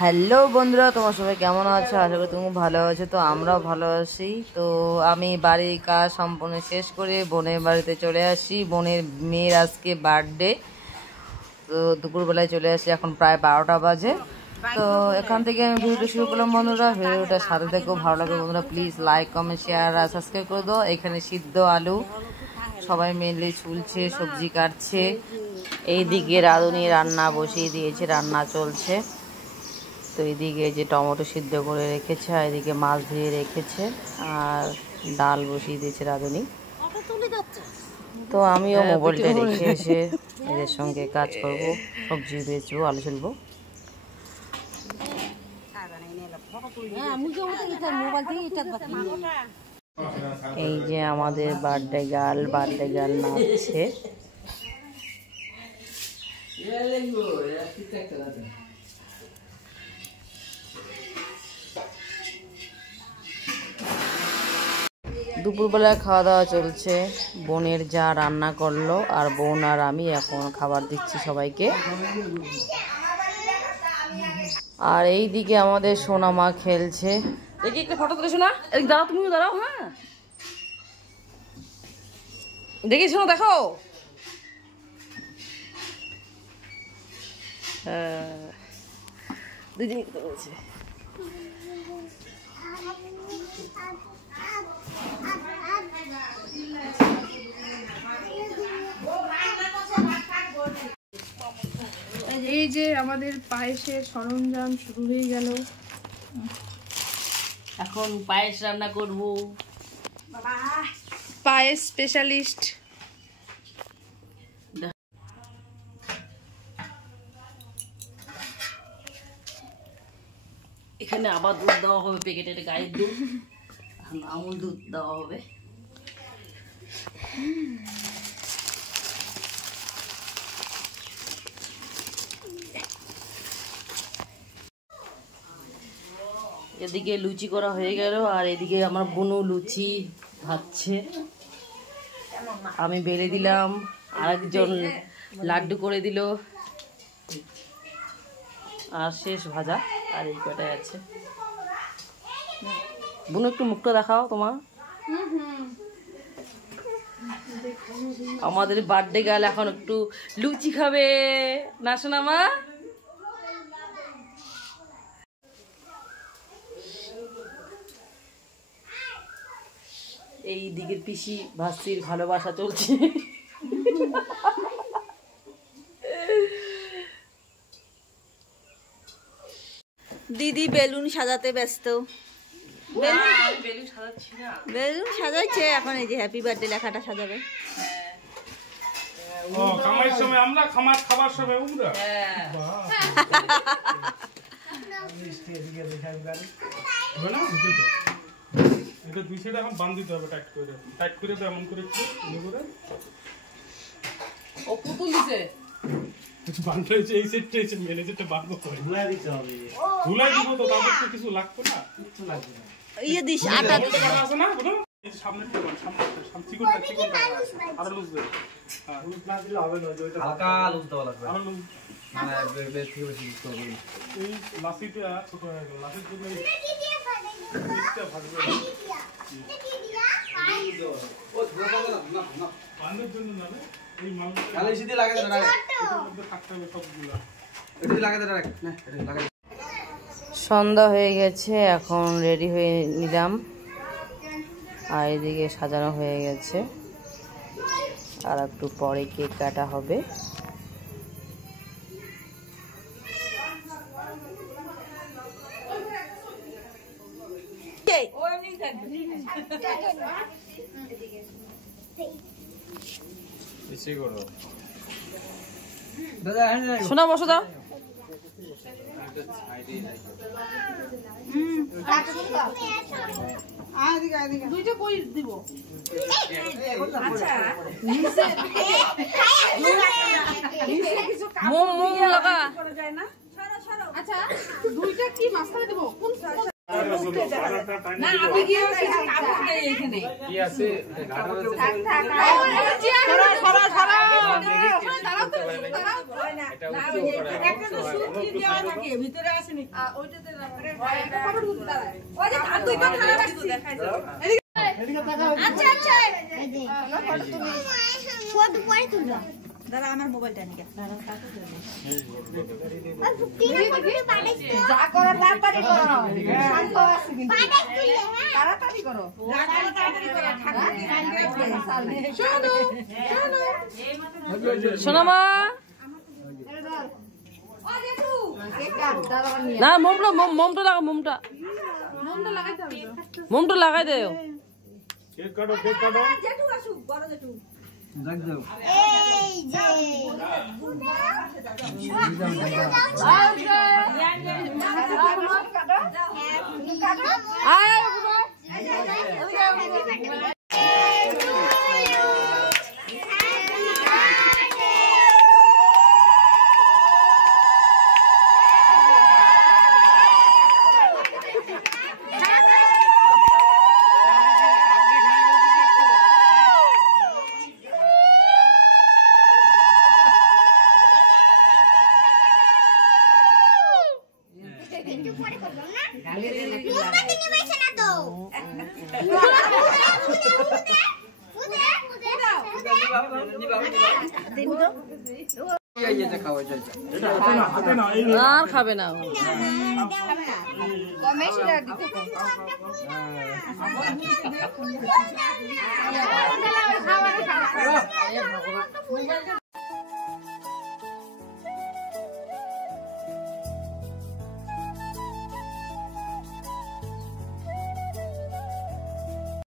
Hello বন্ধুরা, তোমার সবাই কেমন আছো? আশা করি তুমি ভালো আছো। তো আমরাও ভালো আছি। তো আমি বাড়ির কাজ সম্পূর্ণ শেষ করে বোনের বাড়িতে চলে আসি। বোনের মেয়ের আজকে বার্থডে, তো দুপুরবেলায় চলে আসি। এখন প্রায় 12টা বাজে। তো এখান থেকে আমি ভিডিওটা শুরু করলাম বন্ধুরা। ভিডিওটা সাথে থেকেও ভালো লাগবে বন্ধুরা। প্লিজ লাইক, কমেন্ট, শেয়ার আর সাবস্ক্রাইব করে দাও। এখানে সিদ্ধ আলু সবাই মিলে ছুলছে, সবজি কাটছে। এইদিকে রাঁধুনি রান্না বসিয়ে দিয়েছে, রান্না চলছে। তো এদিকে যে টমেটো সিদ্ধ করে রেখেছে, আর এদিকে মাছ ধুয়ে রেখেছে, আর ডাল বসিয়ে দিয়েছে রাঁধুনি। তো আমিও মোবাইলটা রেখে এসে এদের সঙ্গে কাজ করব, সবজি বেচবো, আলু ছুলবো। এই যে আমাদের বার্থডে গার্ল নাচছে। দুপুরবেলা খাওয়া দাওয়া চলছে। বোনের যা রান্না করলো, আর বোন আর আমি এখন খাবার দিচ্ছি সবাইকে। আর এই দিকে আমাদের সোনা মা খেলছে। দেখি একটা ফটো তুলে শোনা, দাঁড়াও, তুমিও দাঁড়াও। হ্যাঁ, দেখি শোনো, দেখো। দুদিন বলছে এই যে আমাদের পায়েসের সরঞ্জাম শুরু হয়ে গেল। এখন পায়েস রান্না করব। পায়েস স্পেশালিস্ট। এখানে আবার দুধ দেওয়া হবে, প্যাকেটের গায়ের দুধ। এখন আমুল দুধ দেওয়া হবে। এদিকে লুচি করা হয়ে গেল, আর এদিকে আমার বোনও লুচি ভাজছে। আমি বেলে দিলাম, আরেকজন লাড্ডু করে দিল, আর শেষ ভাজা। আর এই কটাই আছে। বোন একটু মুখটা দেখাও তোমার। আমাদের বার্থডে গেল, এখন একটু লুচি খাবে না শোনা মা? এই দিকের পিসি ভাস্তির ভালোবাসা চলছে। দিদি বেলুন সাজাতে ব্যস্ত। বেলুন সাজাচ্ছে এখন। এই যে হ্যাপি বার্থডে লেখাটা সাজাবে। ইয়ে দিস, আটা দিস। সন্ধ্যা হয়ে গেছে, এখন রেডি হয়ে নিলাম। আর এদিকে সাজানো হয়ে গেছে, আর একটু পরে কেক কাটা হবে। শোনা, বসো দাও। আচ্ছা, দুইটা কি মাঝখানে দেবো? দাদা আমার মোবাইলটা নিয়ে যা করো তাড়াতাড়ি করো, শান্ত আছি কিন্তু তাড়াতাড়ি করো। শোনো মা, না মোমটা লাগা, মোমটা লাগাই দেও। কেক কাটো, কেক কাটো। জেঠু আসুক, বড় জেঠু এই যে আর খাবে না,